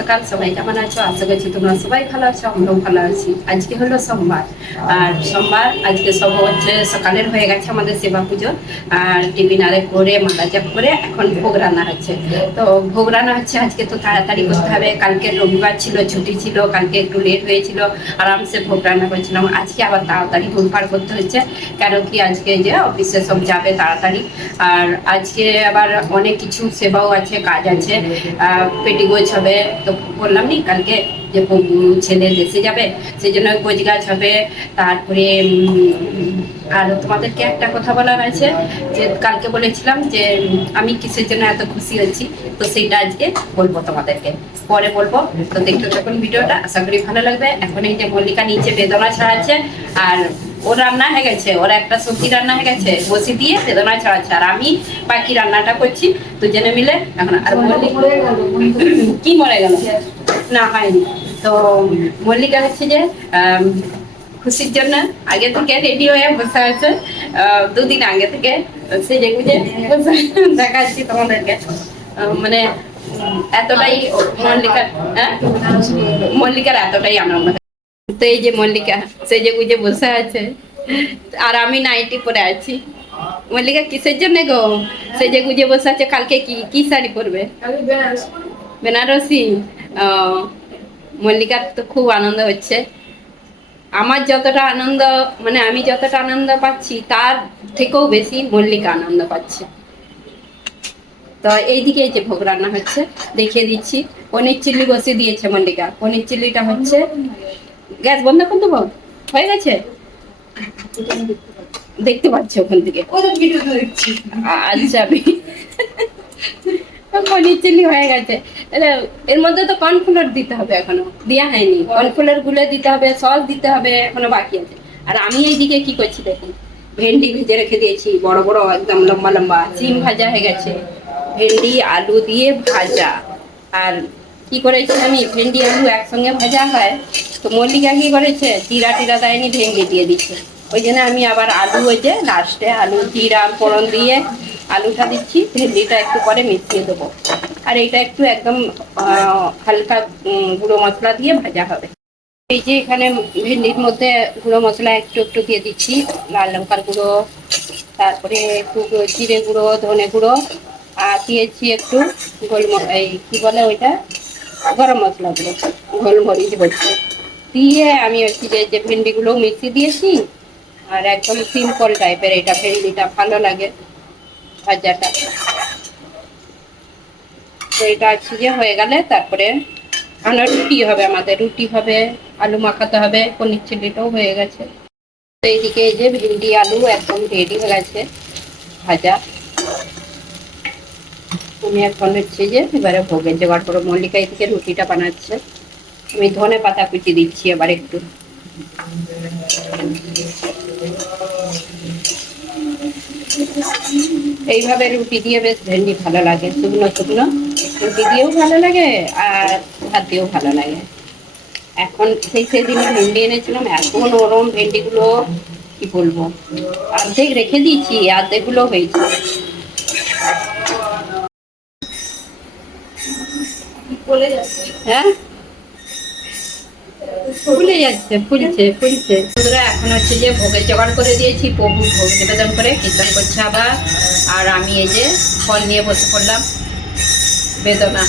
সকাল, সবাই কেমন আছো? আশা করছি তোমরা সবাই ভালো আছো, আমরাও ভালো আছি। আজকে হলো সোমবার। আর সোমবার, আজকে সব হচ্ছে, সকালের হয়ে গেছে আমাদের সেবা পুজো। আর টিফিন আরে করে, মালা করে, এখন ভোগ রান্না হচ্ছে। তো ভোগ রান্না হচ্ছে আজকে তো তাড়াতাড়ি করতে হবে। কালকে রবিবার ছিল, ছুটি ছিল, কালকে একটু লেট হয়েছিল, আরামসে ভোগ রান্না করেছিলাম। আজকে আবার তাড়াতাড়ি ভোগ পার করতে হচ্ছে, কেন কি আজকে যে অফিসে সব যাবে তাড়াতাড়ি। আর আজকে আবার অনেক কিছু সেবাও আছে, কাজ আছে। পেটি গোছ হবে তো বললাম নি কালকে যে ছেলে দেশে যাবে সেই জন্য গোছ গাছ হবে। তারপরে আর তোমাদেরকে একটা কথা বলার আছে, যে কালকে বলেছিলাম যে, আমি কিসের জন্য এত খুশি হচ্ছি, তো সেইটা আজকে বলব তোমাদেরকে। পরে বলব, তো দেখতে থাকুন ভিডিওটা, আশা করি ভালো লাগবে। এখন এই যে মল্লিকা নিচে বেদনা ছাড়াচ্ছে, আর ওর রান্না হয়ে গেছে ওর একটা সবজি রান্না হয়ে গেছে বসি দিয়ে বেদনা ছাড়াচ্ছে। আর আমি বাকি রান্নাটা করছি দুজনে মিলে এখন আর কি মরে গেল? না হয়নি। তো মল্লিকা হচ্ছে যে খুশির জন্য আগে থেকে রেডি হয়ে বসে আছে। আহ, দুদিন আগে থেকে সে যে গুজে দেখাচ্ছি তোমাদেরকে। মানে এতটাই মল্লিকার হ্যাঁ? মল্লিকার এতটাই আনন্দ। তো এই যে মল্লিকা সে যে গুজে বসে আছে আর আমি নাইটি পরে আছি মল্লিকা কিসের জন্য গো সে যে গুজে বসে আছে কালকে কি কি শাড়ি পরবে বেনারসি মল্লিকার তো খুব আনন্দ হচ্ছে আমার যতটা আনন্দ মানে আমি যতটা আনন্দ পাচ্ছি তার থেকেও বেশি মল্লিকা আনন্দ পাচ্ছে তো এইদিকে এই যে ভোগ রান্না হচ্ছে দেখিয়ে দিচ্ছি পনির চিল্লি বসিয়ে দিয়েছে মল্লিকা পনির চিল্লিটা হচ্ছে গ্যাস বন্ধ করে দেবো? হয়ে গেছে? দেখতে পাচ্ছি ওখান থেকে। আচ্ছা আমি পনির চিলি হয়ে গেছে। এর মধ্যে তো কর্নফ্লোর দিতে হবে এখনও। দেওয়া হয়নি। কর্নফ্লোর গুলে দিতে হবে, সস দিতে হবে, এখনও বাকি আছে। আর আমি এইদিকে কি করছি দেখুন? ভেন্ডি ভেজে রেখে দিয়েছি। বড় বড় একদম লম্বা লম্বা। সিম ভাজা হয়ে গেছে। ভেন্ডি, আলু দিয়ে ভাজা। আর কি করেছি আমি, ভেন্ডি, আলু একসঙ্গে ভাজা হয়, তো মল্লিকা কি করেছে? জিরা টিরা দেয়নি, ভেন্ডি দিয়ে দিচ্ছে। ওই জন্য আমি আবার আলু ওই যে লাস্টে আলু, জিরা, ফোড়ন দিয়ে আলুটা দিচ্ছি, ভেন্ডিটা একটু পরে মিশিয়ে দেবো। আর এইটা একটু একদম হালকা গুঁড়ো মশলা দিয়ে ভাজা হবে। এই যে এখানে ভেন্ডির মধ্যে গুঁড়ো মশলা একটু একটু দিয়ে দিচ্ছি। লাল লঙ্কার গুঁড়ো, তারপরে একটু জিরে গুঁড়ো, ধনে গুঁড়ো, আর দিয়েছি একটু গোলম, এই কী বলে ওইটা? গরম মশলা গুঁড়ো গোলমরিচ বলছি। দিয়ে আমি হচ্ছে যে যে ভেন্ডিগুলো মিশিয়ে দিয়েছি, আর একদম সিম্পল টাইপের এটা ভেন্ডিটা ভালো লাগে ভাজাটা। তো এটা যে হয়ে গেলে তারপরে আমরা রুটি হবে, আমাদের রুটি হবে, আলু মাখাতে হবে, পনির চিলিটাও হয়ে গেছে। তো এইদিকে এই যে ভিন্ডি, আলু একদম রেডি হয়ে গেছে, ভাজা। আমি এখন হচ্ছে যে এবারে ভোগের জোগাড় করে, মল্লিকা এদিকে রুটিটা বানাচ্ছে। আমি ধনে পাতা কুচি দিচ্ছি এবার একটু। এইভাবে রুটি দিয়ে বেশ ভেন্ডি ভালো লাগে। শুকনো শুকনো। রুটি দিয়েও ভালো লাগে আর ভাত দিয়েও ভালো লাগে। এখন সেই সেদিন ভেন্ডি এনেছিলাম এত নরম ভেন্ডিগুলো কি বলব? অর্ধেক রেখে দিয়েছি, অর্ধেকগুলো হয়েছে। হ্যাঁ? ফুলে যাচ্ছে ফুলছে ফুলছে বন্ধুরা, এখন হচ্ছে যে ভোগের জোগাড় করে দিয়েছি, প্রভু ভোগ নিবেদন করে কীর্তন করছে আবার। আর আমি এই যে ফল নিয়ে বসে পড়লাম। বেদনা,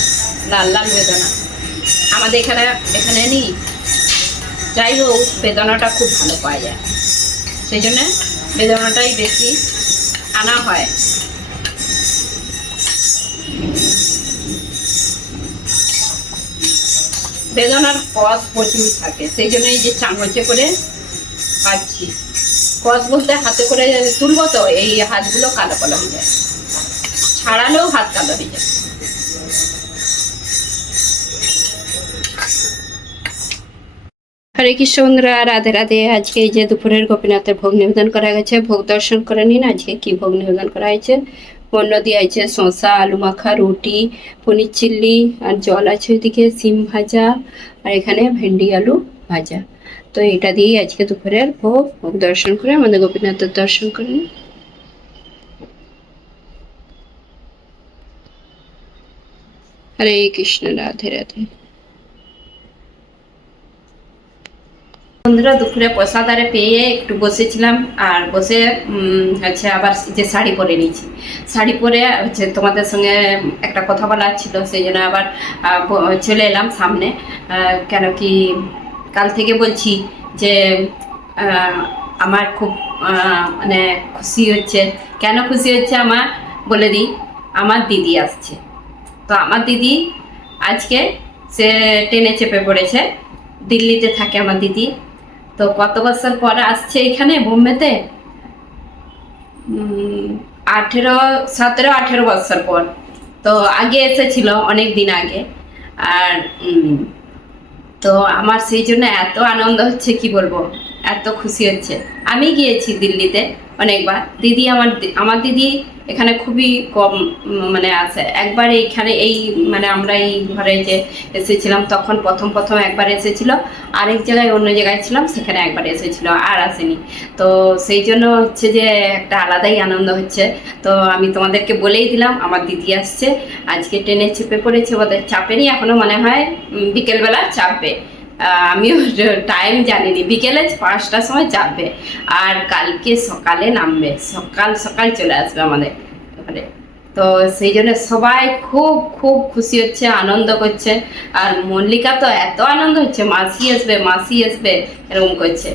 লাল লাল বেদনা। আমাদের এখানে এখানে নেই যাই হোক, বেদনাটা খুব ভালো পাওয়া যায়। সেই জন্য বেদনাটাই বেশি আনা হয়। বেদনার কষ প্রচুর থাকে, সেই জন্য এই যে চামচে করে পাচ্ছি কষ বলতে হাতে করে তুলবো তো, এই হাতগুলো কালো কালো হয়ে যায়। ছাড়ালেও হাত কালো হয়ে যায়। হরে কৃষ্ণ রাধে রাধে। আজকে এই যে দুপুরের গোপীনাথের ভোগ নিবেদন করা গেছে ভোগ দর্শন করে নিন। আজকে কি ভোগ নিবেদন করা হয়েছে? পণ্য দিয়ে আছে শশা আলু মাখা, রুটি, পনির চিল্লি, আর জল আছে ওইদিকে, সিম ভাজা, আর এখানে ভেন্ডি আলু ভাজা। তো এটা দিয়েই আজকে দুপুরের ভোগ। ভোগ দর্শন করে আমাদের গোপীনাথের দর্শন করে নিন। হরে কৃষ্ণ, রাধে রাধে। বন্ধুরা দুপুরে প্রসাদারে পেয়ে একটু বসেছিলাম আর বসে হচ্ছে আবার যে শাড়ি পরে নিয়েছি। শাড়ি পরে হচ্ছে তোমাদের সঙ্গে একটা কথা বলার ছিল, সেই জন্য আবার চলে এলাম সামনে। কেন কি কাল থেকে বলছি যে আমার খুব মানে খুশি হচ্ছে। কেন খুশি হচ্ছে আমার? বলে দিই, আমার দিদি আসছে। তো আমার দিদি আজকে সে ট্রেনে চেপে পড়েছে। দিল্লিতে থাকে আমার দিদি। তো কত বছর পরে আসছে এখানে বোম্বেতে? আঠেরো, সতেরো, আঠেরো বছর পর। তো আগে এসেছিল অনেক দিন আগে। আর তো আমার সেই জন্য এত আনন্দ হচ্ছে, কি বলব? এত খুশি হচ্ছে। আমি গিয়েছি দিল্লিতে। অনেকবার। দিদি আমার আমার দিদি এখানে খুবই কম মানে আছে। একবার এইখানে এই মানে আমরা এই ঘরে যে এসেছিলাম, তখন প্রথম প্রথম একবার এসেছিল। আরেক জায়গায় অন্য জায়গায় ছিলাম, সেখানে একবার এসেছিল, আর আসেনি। তো সেই জন্য হচ্ছে যে একটা আলাদাই আনন্দ হচ্ছে। তো আমি তোমাদেরকে বলেই দিলাম, আমার দিদি আসছে। আজকে ট্রেনে চেপে পড়েছে ওদের চাপেনি, এখনও মনে হয় বিকেলবেলা চাপবে। আমিও টাইম জানিনি বিকেলে পাঁচটার সময় চাপবে আর কালকে সকালে নামবে। সকাল সকাল চলে আসবে আমাদের ওখানে তো সেই জন্য সবাই খুব খুব খুশি হচ্ছে, আনন্দ করছে। আর মল্লিকা তো এত আনন্দ হচ্ছে, মাসি আসবে মাসি আসবে, এরকম করছে।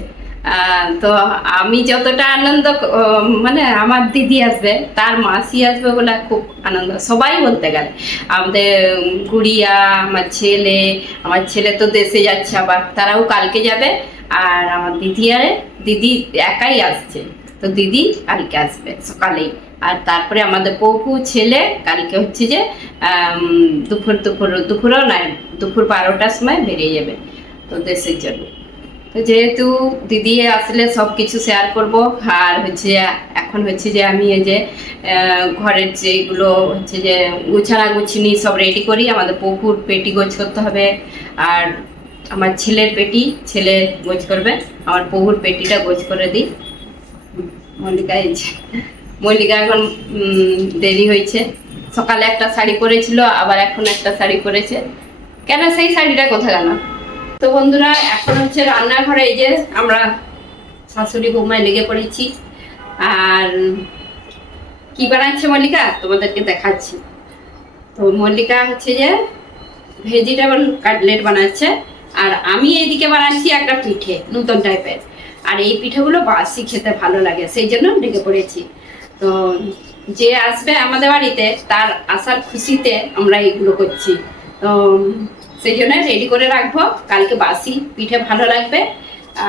তো আমি যতটা আনন্দ মানে আমার দিদি আসবে, তার মাসি আসবে বলে খুব আনন্দ, সবাই বলতে গেলে। আমাদের গুড়িয়া, আমার ছেলে আমার ছেলে তো দেশে যাচ্ছে আবার, তারাও কালকে যাবে, আর আমার দিদি আরে দিদি একাই আসছে, তো দিদি কালকে আসবে সকালেই। আর তারপরে আমাদের পপু ছেলে কালকে হচ্ছে যে দুপুর দুপুর, দুপুরও নয়, দুপুর বারোটার সময় বেরিয়ে যাবে, তো দেশের জন্য। তো যেহেতু দিদি আসলে সব কিছু শেয়ার করব, আর হচ্ছে এখন হচ্ছে যে আমি এই যে ঘরের যেগুলো হচ্ছে যে গুছানা গুছিনি সব রেডি করি, আমাদের পুকুর পেটি গোছ করতে হবে, আর আমার ছেলের পেটি, ছেলে গোছ করবে, আমার পুকুর পেটিটা গোছ করে দিই। মল্লিকা এই মল্লিকা এখন দেরি হয়েছে। সকালে একটা শাড়ি পরেছিল, আবার এখন একটা শাড়ি পরেছে। কেন সেই শাড়িটা কোথায় গেল তো বন্ধুরা, এখন হচ্ছে রান্নাঘরে এই যে আমরা শাশুড়ি বৌমায় লেগে পড়েছি। আর কি বানাচ্ছে মল্লিকা? তোমাদেরকে দেখাচ্ছি। তো মল্লিকা হচ্ছে যে ভেজিটেবল কাটলেট বানাচ্ছে। আর আমি এইদিকে বানাচ্ছি একটা পিঠে, নতুন টাইপের আর এই পিঠেগুলো বাসি খেতে ভালো লাগে, সেই জন্য লেগে পড়েছি। তো যে আসবে আমাদের বাড়িতে, তার আসার খুশিতে আমরা এইগুলো করছি। তো সেই জন্য রেডি করে রাখব। কালকে বাসি পিঠে ভালো লাগবে।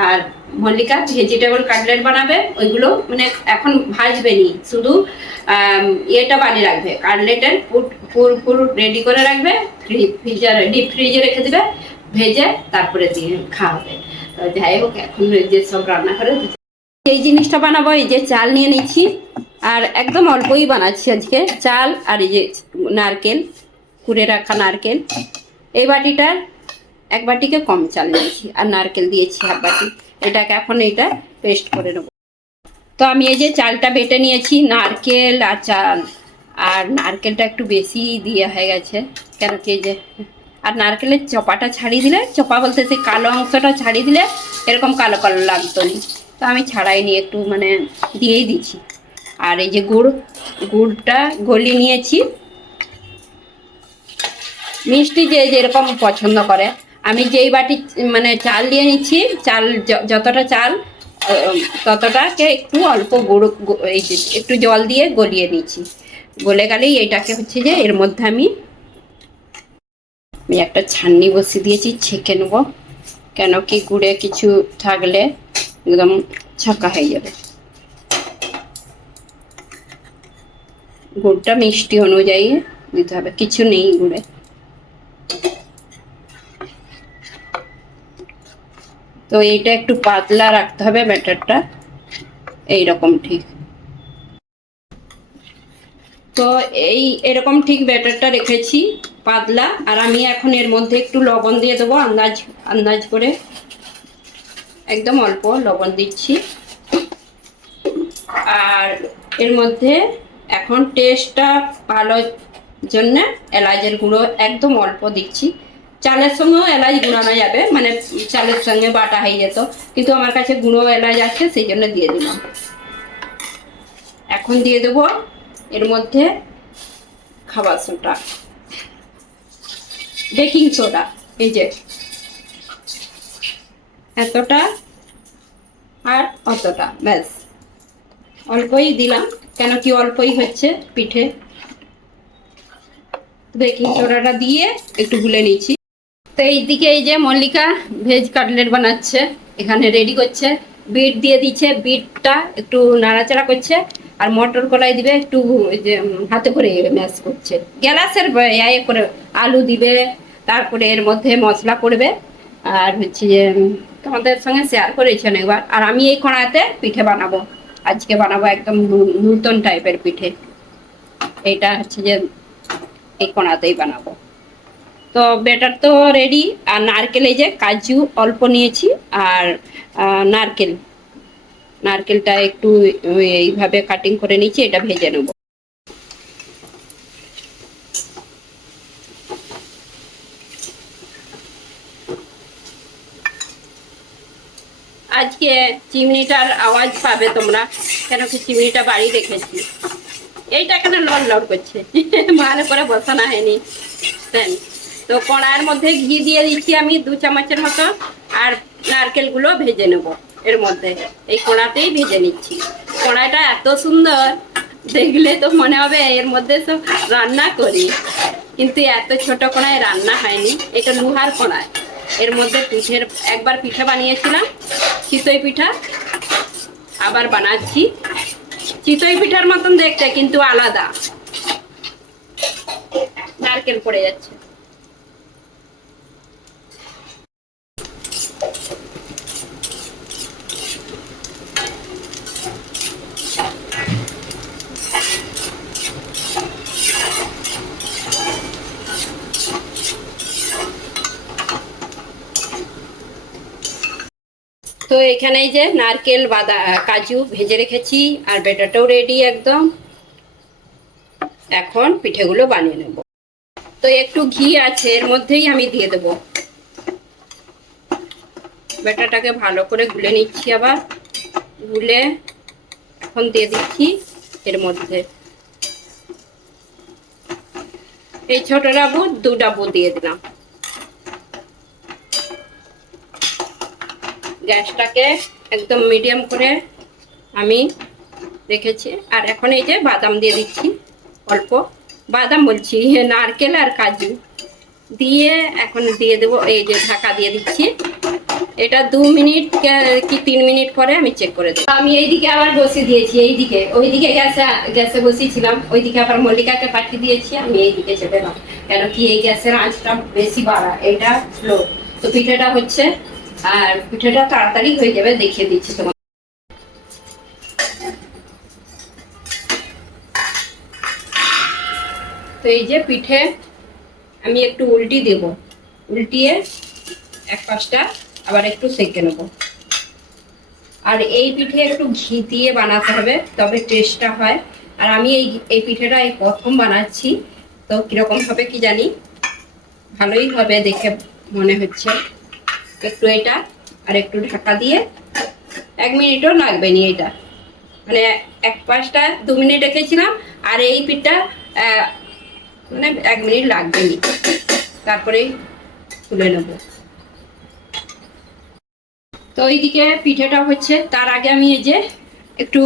আর মল্লিকা ভেজিটেবল কাটলেট বানাবে, ওইগুলো মানে এখন ভাজবে নি শুধু ইয়েটা বানিয়ে রাখবে। কাটলেটের পুর পুর রেডি করে রাখবে। ফ্রিজারে ডিপ ফ্রিজে রেখে দেবে। ভেজে তারপরে দিয়ে খাওয়াবে। তো যাই হোক, এখন যে সব রান্না করে এই জিনিসটা বানাবো, এই যে চাল নিয়ে নিচ্ছি। আর একদম অল্পই বানাচ্ছি আজকে। চাল আর এই যে নারকেল, কুড়ে রাখা নারকেল। এই বাটিটার এক বাটিকে কম চাল নিয়েছি আর নারকেল দিয়েছি হাফ বাটি। এটাকে এখন এটা পেস্ট করে নেব। তো আমি এই যে চালটা বেটে নিয়েছি, নারকেল আর চাল। আর নারকেলটা একটু বেশি দিয়ে হয়ে গেছে, কেন কি যে, আর নারকেলের চপাটা ছাড়িয়ে দিলে, চপা বলতে সেই কালো অংশটা ছাড়িয়ে দিলে এরকম কালো কালো লাগতো না। তো আমি ছাড়াইনি একটু মানে দিয়েই দিচ্ছি আর এই যে গুড়, গুড়টা গলিয়ে নিয়েছি মিষ্টি যে যেরকম পছন্দ করে। আমি যেই বাটি মানে চাল দিয়ে নিচ্ছি, চাল যতটা চাল ততটাকে একটু অল্প গুঁড়ো একটু জল দিয়ে গলিয়ে নিচ্ছি। গলে গেলেই এটাকে হচ্ছে যে এর মধ্যে আমি আমি একটা ছান্নি বসিয়ে দিয়েছি, ছেঁকে নেব। কেন কি গুড়ে কিছু থাকলে একদম ছাকা হয়ে যাবে। গুড়টা মিষ্টি অনুযায়ী দিতে হবে, কিছু নেই গুড়ে। তো এইটা একটু পাতলা রাখতে হবে ব্যাটারটা। এইরকম ঠিক। তো এই এরকম ঠিক ব্যাটারটা রেখেছি, পাতলা। আর আমি এখন এর মধ্যে একটু লবণ দিয়ে দেবো, আন্দাজ আন্দাজ করে। একদম অল্প লবণ দিচ্ছি। আর এর মধ্যে এখন টেস্টটা ভালো জন্য এলাচের গুঁড়ো একদম অল্প দিচ্ছি। চালের সঙ্গেও এলাচ গুঁড়ানো যাবে মানে চালের সঙ্গে বাটা হয়ে যেত। কিন্তু আমার কাছে গুঁড়ো এলাচ আছে, সেই জন্য দিয়ে দিলাম। এখন দিয়ে দেবো এর মধ্যে খাবার সোডা। বেকিং সোডা, এই যে। এতটা আর অতটা, ব্যাস। অল্পই দিলাম, কেন কি অল্পই হচ্ছে পিঠে। বেকিং সোডাটা দিয়ে একটু গুলে নিচ্ছি তো এইদিকে এই যে মল্লিকা ভেজ কাটলেট বানাচ্ছে, এখানে রেডি করছে। বিট দিয়ে দিচ্ছে, বিটটা একটু নাড়াচাড়া করছে, আর মটর কলাই দিবে একটু যে হাতে করে ম্যাশ করছে। গ্যালাসের ইয়ে করে আলু দিবে, তারপরে এর মধ্যে মশলা করবে, আর হচ্ছে যে তোমাদের সঙ্গে শেয়ার করেছি অনেকবার। আর আমি এই কড়াতে পিঠে বানাবো। আজকে বানাবো একদম নূতন টাইপের পিঠে। এটা হচ্ছে যে এই কোনাতেই বানাবো। তো বেটার তো রেডি আর নারকেল এই যে কাজু অল্প নিয়েছি, আর নারকেল। নারকেলটা একটু এইভাবে কাটিং করে নিয়েছি, এটা ভেজে নেব। আজকে চিমনিটার আওয়াজ পাবে তোমরা, কেন কি চিমনিটা বাড়ি রেখেছি। এইটা কেন লড় লড় করছে? ভালো করে বসানো হয়নি। তো কড়ার মধ্যে ঘি দিয়ে দিচ্ছি আমি দু চামচের মতো, আর নারকেলগুলো ভেজে নেব এর মধ্যে। এই কড়াতেই ভেজে নিচ্ছি। কড়াটা এত সুন্দর, দেখলে তো মনে হবে এর মধ্যে সব রান্না করি। কিন্তু এত ছোট কড়ায় রান্না হয়নি, এটা লোহার কড়ায় এর মধ্যে পিঠের, একবার পিঠা বানিয়েছিলাম, চিতই পিঠা, আবার বানাচ্ছি। চিতই পিঠার মতন দেখতে কিন্তু আলাদা। নারকেল পড়ে যাচ্ছে। এখানে যে নারকেল, বাদা কাজু ভেজে রেখেছি আর বেটাটাও রেডি একদম। এখন পিঠেগুলো বানিয়ে নেব। তো একটু ঘি আছে, এর মধ্যেই আমি দিয়ে দেব। বেটাটাকে ভালো করে গুলে নিচ্ছি আবার। গুলে এখন দিয়ে দিচ্ছি এর মধ্যে। এই ছোট ডাবু, দু ডাবু দিয়ে দিলাম। গ্যাসটাকে একদম মিডিয়াম করে আমি রেখেছি। আর এখন এই যে বাদাম দিয়ে দিচ্ছি, অল্প। বাদাম বলছি, নারকেল আর কাজু। দিয়ে এখন দিয়ে দেবো, এই যে ঢাকা দিয়ে দিচ্ছি। এটা দু মিনিট কি তিন মিনিট পরে আমি চেক করে দেবো। আমি এইদিকে আবার বসিয়ে দিয়েছি, এইদিকে। ওইদিকে গ্যাসে গ্যাসে বসিয়েছিলাম। ওইদিকে আবার মল্লিকাকে পাঠিয়ে দিয়েছি, আমি এইদিকে চেপে কেন কি এই গ্যাসের আঁচটা বেশি বাড়া এটা স্লো তো পিঠেটা হচ্ছে আর পিঠেটা তাড়াতাড়ি হয়ে যাবে, দেখিয়ে দিচ্ছি তোমার তো এই যে পিঠে আমি একটু উল্টি দেব। উল্টিয়ে এক পাশটা আবার একটু সেঁকে নেব। আর এই পিঠে একটু ঘি দিয়ে বানাতে হবে, তবে টেস্টটা হয়। আর আমি এই এই পিঠেটা এই প্রথম বানাচ্ছি, তো কীরকম হবে কি জানি? ভালোই হবে দেখে মনে হচ্ছে। একটু এটা আর একটু ঢাকা দিয়ে এক মিনিটও লাগবে নি এটা। মানে এক পাশটা দু মিনিট রেখেছিলাম আর এই পিঠটা মানে এক মিনিট লাগবে নি। তারপরেই তুলে নেব। তো ওইদিকে পিঠেটা হচ্ছে, তার আগে আমি এই যে একটু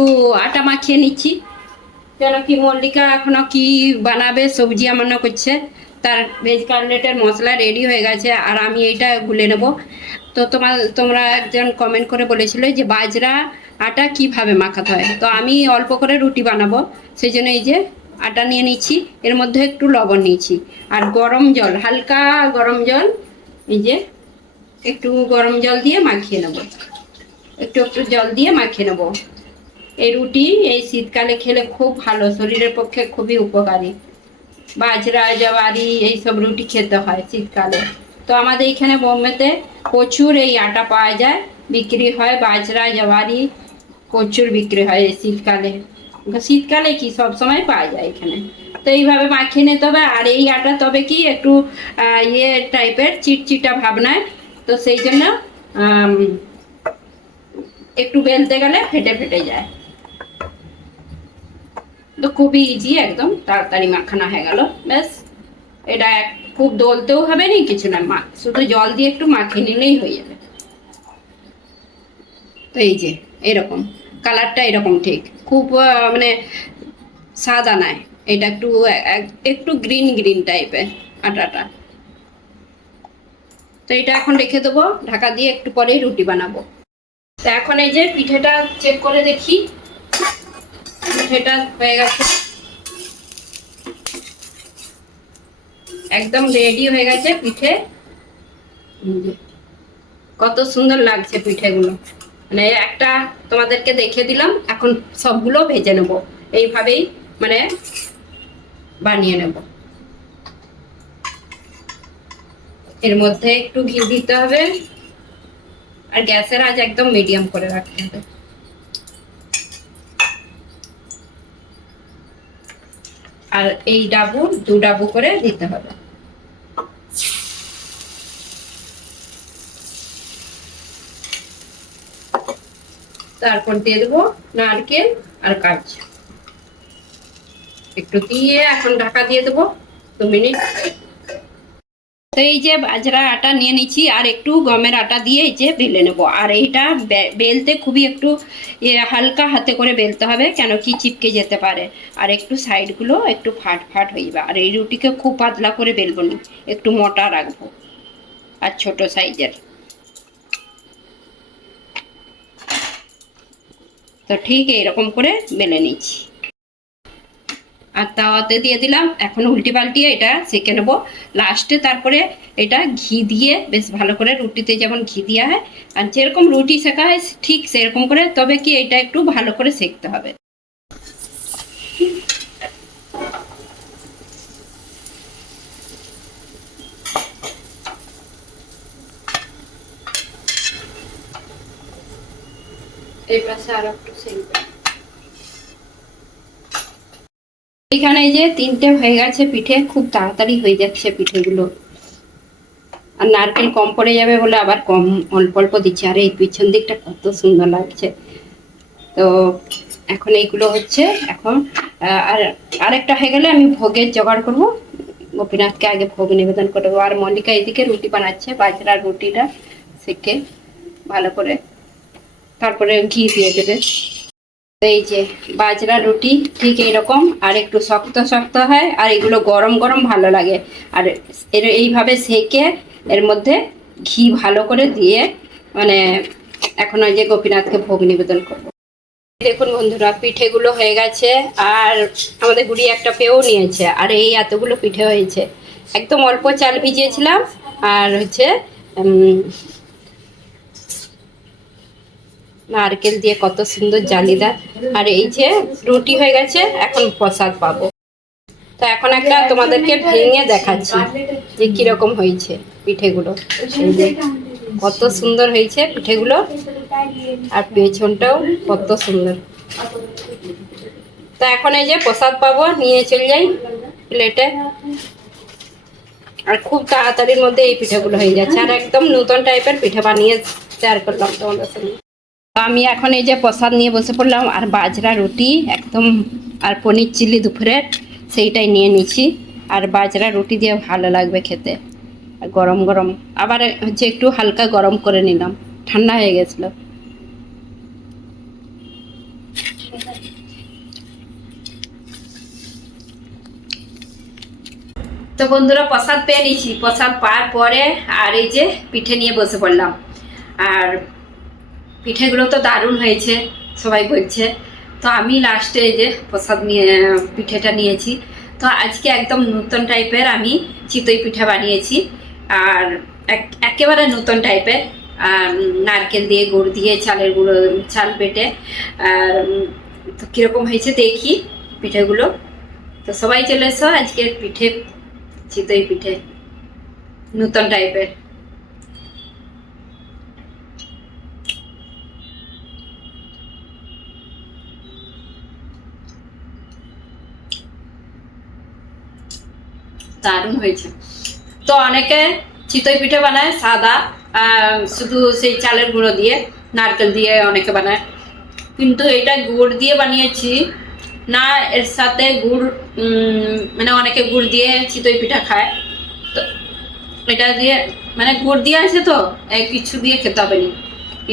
আটা মাখিয়ে নিচ্ছি। কেন কি মল্লিকা এখনও কি বানাবে, সবজি আমান্য করছে। তার ভেজ কাটলেটের মশলা রেডি হয়ে গেছে, আর আমি এইটা গুলে নেব। তো তোমার তোমরা একজন কমেন্ট করে বলেছিলে যে বাজরা আটা কীভাবে মাখাতে হয়? তো আমি অল্প করে রুটি বানাবো, সেই জন্য এই যে আটা নিয়ে নিচ্ছি, এর মধ্যে একটু লবণ নিয়েছি। আর গরম জল, হালকা গরম জল, এই যে একটু গরম জল দিয়ে মাখিয়ে নেব। একটু একটু জল দিয়ে মাখিয়ে নেব। এই রুটি, এই শীতকালে খেলে খুব ভালো, শরীরের পক্ষে খুবই উপকারী। বাজরা জওয়ারি এইসব রুটি খেতে হয় শীতকালে। তো আমাদের এখানে বোম্বেতে প্রচুর এই আটা পাওয়া যায়, বিক্রি হয় বাজরা জওয়ারি প্রচুর বিক্রি হয় এই শীতকালে। শীতকালে কি সব সময় পাওয়া যায় এখানে। তো এইভাবে মাখিয়ে নিতে হবে, আর এই আটা তবে কি একটু ইয়ে টাইপের, চিটচিটা ভাবনায় তো সেই জন্য একটু বেলতে গেলে ফেটে ফেটে যায়। তো খুবই ইজি একদম। তাড়াতাড়ি মাখানো হয়ে গেল। ব্যাস। এটা এক- খুব দলতেও হবে না, কিছু না। মা শুধু জল দিয়ে একটু মাখিয়ে নিলেই হয়ে যাবে। তো এই যে, এরকম। কালারটা এরকম ঠিক। খুব মানে সাদা নাই। এটা একটু, এক- একটু গ্রিন গ্রিন টাইপের আটাটা। তো এটা এখন রেখে দেবো। ঢাকা দিয়ে একটু পরেই রুটি বানাবো। তো এখন এই যে পিঠেটা চেক করে দেখি। পিঠেটা হয়ে গেছে। একদম রেডি হয়ে গেছে পিঠে। কত সুন্দর লাগছে পিঠেগুলো। মানে একটা তোমাদেরকে দেখে দিলাম, এখন সবগুলো ভেজে নেব। এইভাবেই মানে বানিয়ে নেব। এর মধ্যে একটু ঘি দিতে হবে। আর গ্যাসের আজ একদম মিডিয়াম করে রাখতে হবে। আর এই ডাবু, দু ডাবু করে দিতে হবে। তারপর দিয়ে দেবো নারকেল আর কাজ একটু দিয়ে এখন ঢাকা দিয়ে দেবো। দু মিনিট। তো এই যে বাজরা আটা নিয়ে নিচ্ছি আর একটু গমের আটা দিয়ে এই যে বেলে নেব। আর এইটা বেলতে খুবই একটু হালকা হাতে করে বেলতে হবে, কেন কি চিপকে যেতে পারে। আর একটু সাইডগুলো একটু ফাট ফাট হয়ে যাবে। আর এই রুটিকে খুব পাতলা করে বেলবো না, একটু মোটা রাখব, আর ছোট সাইজের। তো ঠিক এইরকম করে বেলে নিচ্ছি আর তাওয়াতে দিয়ে দিলাম। এখন উল্টি পাল্টিয়ে এটা সেঁকে নেব। লাস্টে তারপরে এটা ঘি দিয়ে বেশ ভালো করে রুটিতে যেমন ঘি দেওয়া হয়, আর যেরকম রুটি সেঁকা হয় ঠিক সেরকম করে, তবে কি এটা একটু ভালো করে সেঁকতে হবে। এই পাশে আরও একটু সেঁকবে এখানে এই যে তিনটে হয়ে গেছে পিঠে, খুব তাড়াতাড়ি হয়ে যাচ্ছে পিঠেগুলো। আর নারকেল কম পড়ে যাবে বলে আবার কম, অল্প অল্প দিচ্ছে। আর, এই পিছন দিকটা কত সুন্দর লাগছে। তো এখন এইগুলো হচ্ছে, এখন আর আরেকটা হয়ে গেলে আমি ভোগের জোগাড় করব। গোপীনাথকে আগে ভোগ নিবেদন করে দেবো। আর মল্লিকা এদিকে রুটি বানাচ্ছে বাজরার রুটিটা সেকে ভালো করে, তারপরে ঘি দিয়ে দেবে। এই যে বাজরা রুটি, ঠিক এইরকম। আর একটু শক্ত শক্ত হয়, আর এগুলো গরম গরম ভালো লাগে। আর এর এইভাবে সেকে এর মধ্যে ঘি ভালো করে দিয়ে মানে এখন ওই যে গোপীনাথকে ভোগ নিবেদন করব। দেখুন বন্ধুরা, পিঠেগুলো হয়ে গেছে, আর আমাদের গুড়ি একটা পেয়েও নিয়েছে, আর এই এতগুলো পিঠে হয়েছে। একদম অল্প চাল ভিজিয়েছিলাম, আর হচ্ছে নারকেল দিয়ে কত সুন্দর জালিদার আর এই যে রুটি হয়ে গেছে, এখন প্রসাদ পাবো। তো এখন একটা তোমাদেরকে ভেঙে দেখাচ্ছি যে কীরকম হয়েছে পিঠেগুলো। কত সুন্দর হয়েছে পিঠেগুলো। আর পেছনটাও কত সুন্দর। তো এখন এই যে প্রসাদ পাবো, নিয়ে চলে যাই প্লেটে আর খুব তাড়াতাড়ির মধ্যে এই পিঠেগুলো হয়ে যাচ্ছে। আর একদম নতুন টাইপের পিঠে বানিয়ে শেয়ার করলাম তোমাদের সঙ্গে আমি এখন এই যে প্রসাদ নিয়ে বসে পড়লাম, আর বাজরা রুটি একদম, আর পনির চিলি দুপুরের সেইটাই নিয়ে নিচ্ছি। আর বাজরা রুটি দিয়ে ভালো লাগবে খেতে। গরম গরম, আবার হচ্ছে একটু হালকা গরম করে নিলাম। ঠান্ডা হয়ে গেছিল। তো বন্ধুরা, প্রসাদ পেয়ে নিয়েছি। প্রসাদ পাওয়ার পরে আর এই যে পিঠে নিয়ে বসে পড়লাম। আর পিঠেগুলো তো দারুণ হয়েছে, সবাই বলছে তো আমি লাস্টে এই যে প্রসাদ নিয়ে, পিঠেটা নিয়েছি। তো আজকে একদম নতুন টাইপের আমি চিতই পিঠা বানিয়েছি। আর এক- একেবারে নতুন টাইপের নারকেল দিয়ে গুড় দিয়ে চালের গুঁড়ো, চাল বেটে, আর তো কীরকম হয়েছে দেখি পিঠেগুলো। তো সবাই চলে এসো আজকের পিঠে, চিতই পিঠে, নতুন টাইপের দারুণ হয়েছে। তো অনেকে চিতই পিঠে বানায়, সাদা শুধু সেই চালের গুঁড়ো দিয়ে, নারকেল দিয়ে অনেকে বানায়। কিন্তু এটা গুড় দিয়ে বানিয়েছি, না, এর সাথে গুড় মানে অনেকে গুড় দিয়ে চিতই পিঠা খায়। তো এটা দিয়ে মানে গুড় দিয়ে আছে তো কিছু দিয়ে খেতে হবে না।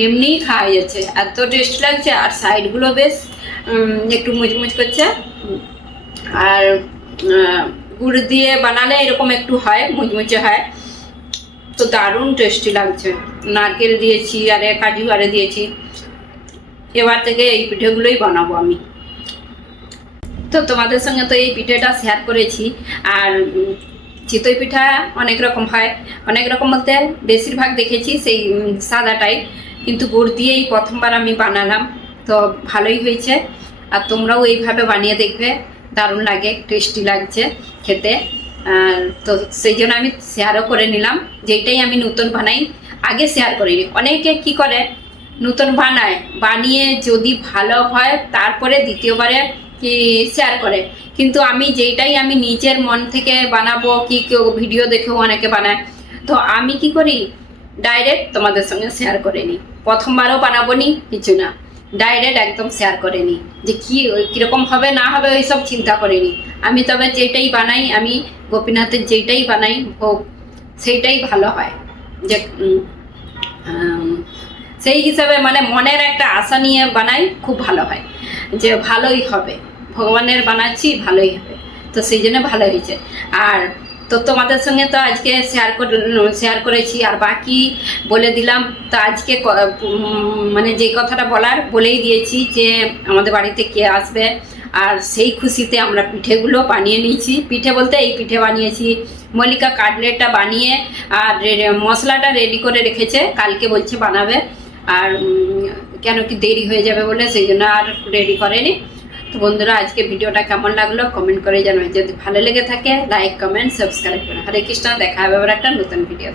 এমনিই খাওয়া যাচ্ছে, এত টেস্ট লাগছে, আর সাইডগুলো বেশ একটু মুচমুচ করছে। আর গুড় দিয়ে বানালে এরকম একটু হয়, মুচমুচে হয়। তো দারুণ টেস্টি লাগছে। নারকেল দিয়েছি, আরে কাজু আরে দিয়েছি। এবার থেকে এই পিঠেগুলোই বানাবো আমি। তো তোমাদের সঙ্গে তো এই পিঠেটা শেয়ার করেছি। আর চিতই পিঠা অনেক রকম হয়। অনেক রকম বলতে বেশিরভাগ দেখেছি সেই সাদাটাই। কিন্তু গুড় দিয়েই প্রথমবার আমি বানালাম। তো ভালোই হয়েছে। আর তোমরাও এইভাবে বানিয়ে দেখবে। দারুণ লাগে টেস্টি লাগছে খেতে। তো সেই জন্য আমি শেয়ারও করে নিলাম, যেইটাই আমি নতুন বানাই, আগে শেয়ার করিনি অনেকে কি করে, নতুন বানায়, বানিয়ে যদি ভালো হয়, তারপরে দ্বিতীয়বারে কি শেয়ার করে। কিন্তু আমি যেইটাই আমি নিজের মন থেকে বানাবো, কি কেউ ভিডিও দেখেও অনেকে বানায়। তো আমি কি করি ডাইরেক্ট তোমাদের সঙ্গে শেয়ার করে নিই। প্রথমবারও বানাবো নি, কিছু না। ডাইরেক্ট একদম শেয়ার করে নিই যে কি, কীরকম হবে, না হবে ওই সব চিন্তা করে নিই আমি তবে যেটাই বানাই, আমি গোপীনাথের যেইটাই বানাই ভোগ সেইটাই ভালো হয়। যে সেই হিসাবে মানে মনের একটা আশা নিয়ে বানাই, খুব ভালো হয়। যে ভালোই হবে। ভগবানের বানাচ্ছি, ভালোই হবে। তো সেই জন্য ভালো হয়েছে। আর তো তোমাদের সঙ্গে তো আজকে শেয়ার করে শেয়ার করেছি। আর বাকি বলে দিলাম, তো আজকে মানে যে কথাটা বলার বলেই দিয়েছি যে আমাদের বাড়িতে কে আসবে। আর সেই খুশিতে আমরা পিঠেগুলো বানিয়ে নিয়েছি। পিঠে বলতে এই পিঠে বানিয়েছি। মল্লিকা কাটলেটটা বানিয়ে আর মশলাটা রেডি করে রেখেছে। কালকে বলছে বানাবে। আর কেন কি দেরি হয়ে যাবে বলে, সেই জন্য আর রেডি করেনি। তো বন্ধুরা, আজকে ভিডিওটা কেমন লাগল কমেন্ট করে জানাবেন যদি ভালো লেগে থাকে, লাইক, কমেন্ট, সাবস্ক্রাইব করুন হরে কৃষ্ণ, দেখা হবে আবার একটা নতুন ভিডিও